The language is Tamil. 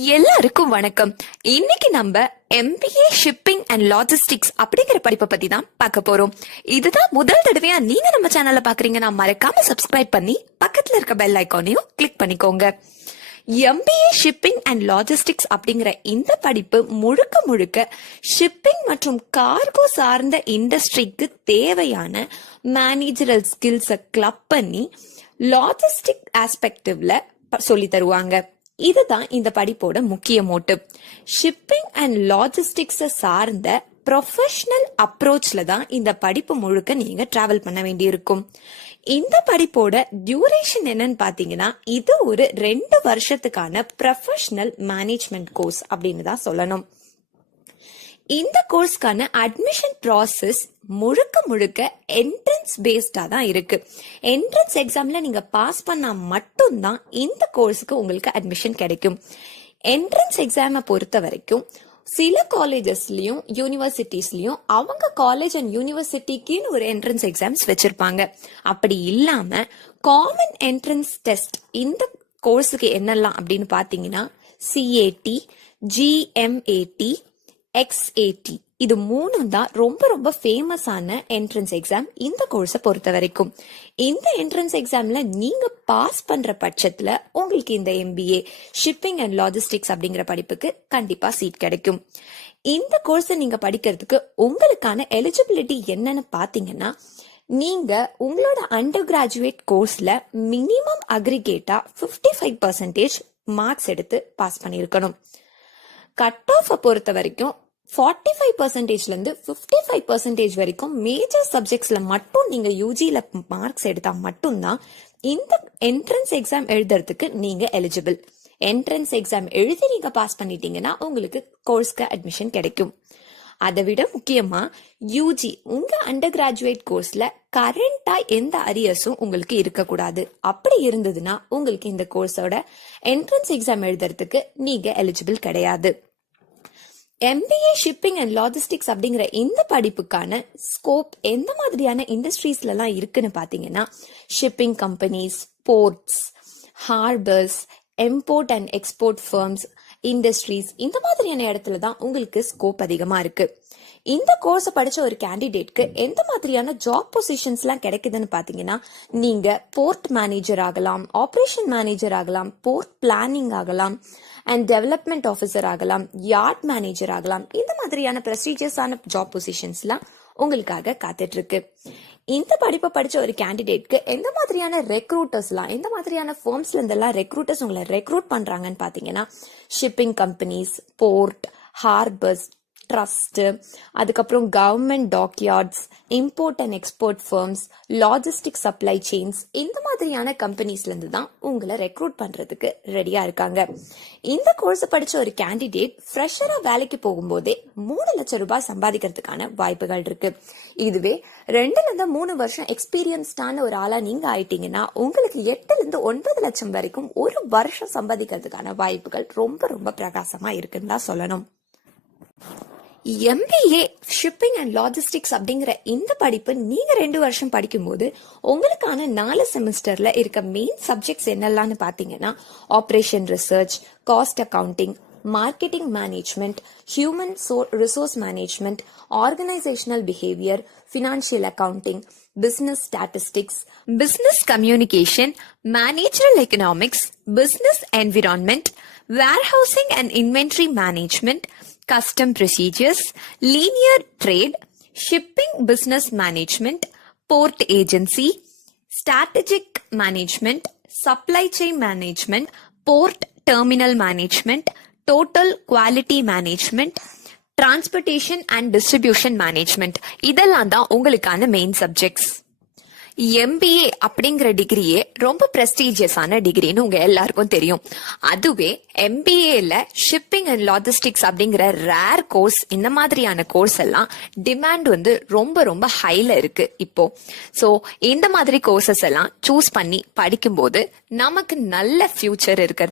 எல்லாருக்கும் வணக்கம். இன்னைக்கு நம்ம MBA ஷிப்பிங் அண்ட் லாஜிஸ்டிக்ஸ் அப்படிங்கிற படிப்பை பத்தி தான் பார்க்க போறோம். இதுதான் முதல் தடவையா நீங்க நம்ம சேனல்ல பாக்குறீங்கன்னா மறக்காம சப்ஸ்கிரைப் பண்ணி பக்கத்துல இருக்க பெல் ஐக்கானையும் கிளிக் பண்ணிக்கோங்க. MBA ஷிப்பிங் அண்ட் லாஜிஸ்டிக்ஸ் அப்படிங்கிற இந்த படிப்பு முழுக்க முழுக்க ஷிப்பிங் மற்றும் கார்கோ சார்ந்த இண்டஸ்ட்ரிக்கு தேவையான மேனேஜரல் ஸ்கில்ஸை கிளப் பண்ணி லாஜிஸ்டிக் ஆஸ்பெக்டிவ்ல சொல்லி தருவாங்க. இதுதான் இந்த படிப்போட முக்கிய மோட்டிவ். ஷிப்பிங் அண்ட் லாஜிஸ்டிக்ஸை சார்ந்த ப்ரொஃபஷனல் அப்ரோச்ல தான் இந்த படிப்பு முழுக்க நீங்க டிராவல் பண்ண வேண்டியிருக்கும். இந்த படிப்போட டியூரேஷன் என்னன்னு பாத்தீங்கன்னா, இது ஒரு 2 வருஷத்துக்கான ப்ரொஃபஷனல் மேனேஜ்மெண்ட் கோர்ஸ் அப்படின்னு தான் சொல்லணும். இந்த கோர்ஸ்க்கான அட்மிஷன் ப்ராசஸ் முழுக்க முழுக்க என்ட்ரன்ஸ் பேஸ்டா தான் இருக்கு. என்ட்ரன்ஸ் எக்ஸாம்ல நீங்க பாஸ் பண்ணா மட்டும்தான் இந்த கோர்ஸுக்கு உங்களுக்கு அட்மிஷன் கிடைக்கும். என்ட்ரன்ஸ் எக்ஸாமை பொறுத்த வரைக்கும் சில காலேஜஸ்லயும் யூனிவர்சிட்டிஸ்லயும் அவங்க காலேஜ் அண்ட் யூனிவர்சிட்டிக்குன்னு ஒரு என்ட்ரன்ஸ் எக்ஸாம்ஸ் வச்சிருப்பாங்க. அப்படி இல்லாம காமன் என்ட்ரன்ஸ் டெஸ்ட் இந்த கோர்ஸுக்கு என்னெல்லாம் அப்படின்னு பாத்தீங்கன்னா, CAT, GMAT, XAT இது 3 தான் ரொம்ப ரொம்ப ஃபேமஸான என்ட்ரன்ஸ் எக்ஸாம் இந்த கோர்ஸை பொறுத்த வரைக்கும். இந்த என்ட்ரன்ஸ் எக்ஸாம்ல நீங்க பாஸ் பண்ற பட்சத்துல உங்களுக்கு இந்த MBA ஷிப்பிங் அண்ட் லாஜிஸ்டிக்ஸ் அப்படிங்கிற படிப்புக்கு கண்டிப்பா சீட் கிடைக்கும். இந்த கோர்ஸை நீங்க படிக்கிறதுக்கு உங்களுக்கான எலிஜிபிலிட்டி என்னன்னு பாத்தீங்கன்னா, நீங்க உங்களோட அண்டர் கிராஜுவேட் கோர்ஸ்ல மினிமம் அக்ரிகேட்டா 55% மார்க்ஸ் எடுத்து பாஸ் பண்ணிருக்கணும். கட் ஆஃப் பொறுத்த வரைக்கும் 45%ல இருந்து 55% வரைக்கும் மேஜர் சப்ஜெக்ட்ஸ்ல மட்டும் நீங்க யூஜில மார்க்ஸ் எடுத்தா மட்டும்தான் இந்த என்ட்ரன்ஸ் எக்ஸாம் எழுதுறதுக்கு நீங்க எலிஜிபிள். என்ட்ரன்ஸ் எக்ஸாம் எழுதி நீங்க பாஸ் பண்ணிட்டீங்கன்னா உங்களுக்கு கோர்ஸ்க்கு அட்மிஷன் கிடைக்கும். அதை விட முக்கியமா யூஜி உங்க அண்டர் கிராஜுவேட் கோர்ஸ்ல கரண்டா எந்த அரியர்ஸும் உங்களுக்கு இருக்கக்கூடாது. அப்படி இருந்ததுன்னா உங்களுக்கு இந்த கோர்ஸோட என்ட்ரன்ஸ் எக்ஸாம் எழுதுறதுக்கு நீங்க எலிஜிபிள் கிடையாது. MBA ஷிப்பிங் அண்ட் லாஜிஸ்டிக்ஸ் அப்படிங்கிற இந்த படிப்புக்கான ஸ்கோப் எந்த மாதிரியான இண்டஸ்ட்ரீஸ்ல எல்லாம் இருக்குன்னு பாத்தீங்கன்னா, shipping companies, ports, harbours, import and export firms, industries இந்த மாதிரியான இடத்துல தான் உங்களுக்கு ஸ்கோப் அதிகமா இருக்கு. இந்த கோர்ஸ் படிச்ச ஒரு கேண்டிடேட்க்கு எந்த மாதிரியான ஜாப் பொசிஷன்ஸ் எல்லாம் கிடைக்குதுன்னு பாத்தீங்கன்னா, நீங்க போர்ட் மேனேஜர் ஆகலாம், ஆபரேஷன் மேனேஜர் ஆகலாம், போர்ட் பிளானிங் ஆகலாம், அண்ட் டெவலப்மெண்ட் ஆஃபீஸர் ஆகலாம், யார்ட் மேனேஜர் ஆகலாம். இந்த மாதிரியான ப்ரெஸ்டீஜியஸான ஜாப் பொசிஷன்ஸ்லாம் உங்களுக்காக காத்துட்டு இருக்கு. இந்த படிப்பை படிச்ச ஒரு கேண்டிடேட்க்கு எந்த மாதிரியான ரெக்ரூட்டர்ஸ்லாம், எந்த மாதிரியான ஃபர்ம்ஸ்ல இருந்தெல்லாம் ரெக்ரூட்டர்ஸ் உங்களை ரெக்ரூட் பண்றாங்கன்னு பாத்தீங்கன்னா, shipping companies, port, harbours, trust, அதுக்கப்புறம் government dockyards, import and export firms, logistic supply chains இந்த மாதிரியான கம்பெனிஸ்ல இருந்து தான் உங்களை ரெக்ரூட் பண்றதுக்கு ரெடியா இருக்காங்க. இந்த கோர்ஸ் படிச்ச ஒரு கேண்டிடேட் ஃப்ரெஷரா வேலைக்கு போகும்போதே 3 லட்சம் ரூபாய் சம்பாதிக்கிறதுக்கான வாய்ப்புகள் இருக்கு. இதுவே 2ல இருந்து 3 வருஷம் எக்ஸ்பீரியன்ஸ்டான ஒரு ஆளா நீங்க ஆயிட்டீங்கன்னா உங்களுக்கு 8ல இருந்து 9 லட்சம் வரைக்கும் ஒரு வருஷம் சம்பாதிக்கிறதுக்கான வாய்ப்புகள் ரொம்ப ரொம்ப பிரகாசமா இருக்குன்னு தான் சொல்லணும். MBA ஷிப்பிங் அண்ட் லாஜிஸ்டிக்ஸ் அப்படிங்கிற இந்த படிப்பு நீங்க 2 வருஷம் படிக்கும்போது உங்களுக்கான 4 செமஸ்டர்ல இருக்க மெயின் சப்ஜெக்ட்ஸ் என்னெல்லாம் பாத்தீங்கன்னா, operation research, cost accounting, marketing management, human resource management, organisational behaviour, financial accounting, business statistics, business communication, managerial economics, business environment, warehousing and inventory management, custom procedures, linear trade, shipping business management, port agency, strategic management, supply chain management, port terminal management, total quality management, transportation and distribution management இதெல்லாம் தான் உங்களுக்கான மெயின் சப்ஜெக்ட்ஸ். MBA அப்படிங்கிற டிகிரியே ரொம்ப பிரஸ்டீஜியஸான டிகிரின்னு உங்க எல்லாருக்கும் தெரியும். அதுவே MBAல ஷிப்பிங் அண்ட் லாஜிஸ்டிக்ஸ் அப்படிங்கிற ரேர் கோர்ஸ், இந்த மாதிரியான கோர்ஸ் எல்லாம் டிமாண்ட் ரொம்ப ரொம்ப ஹைல இருக்கு இப்போ. சோ இந்த மாதிரி கோர்சஸ் எல்லாம் சூஸ் பண்ணி படிக்கும்போது நமக்கு நல்ல ஃபியூச்சர் இருக்கு.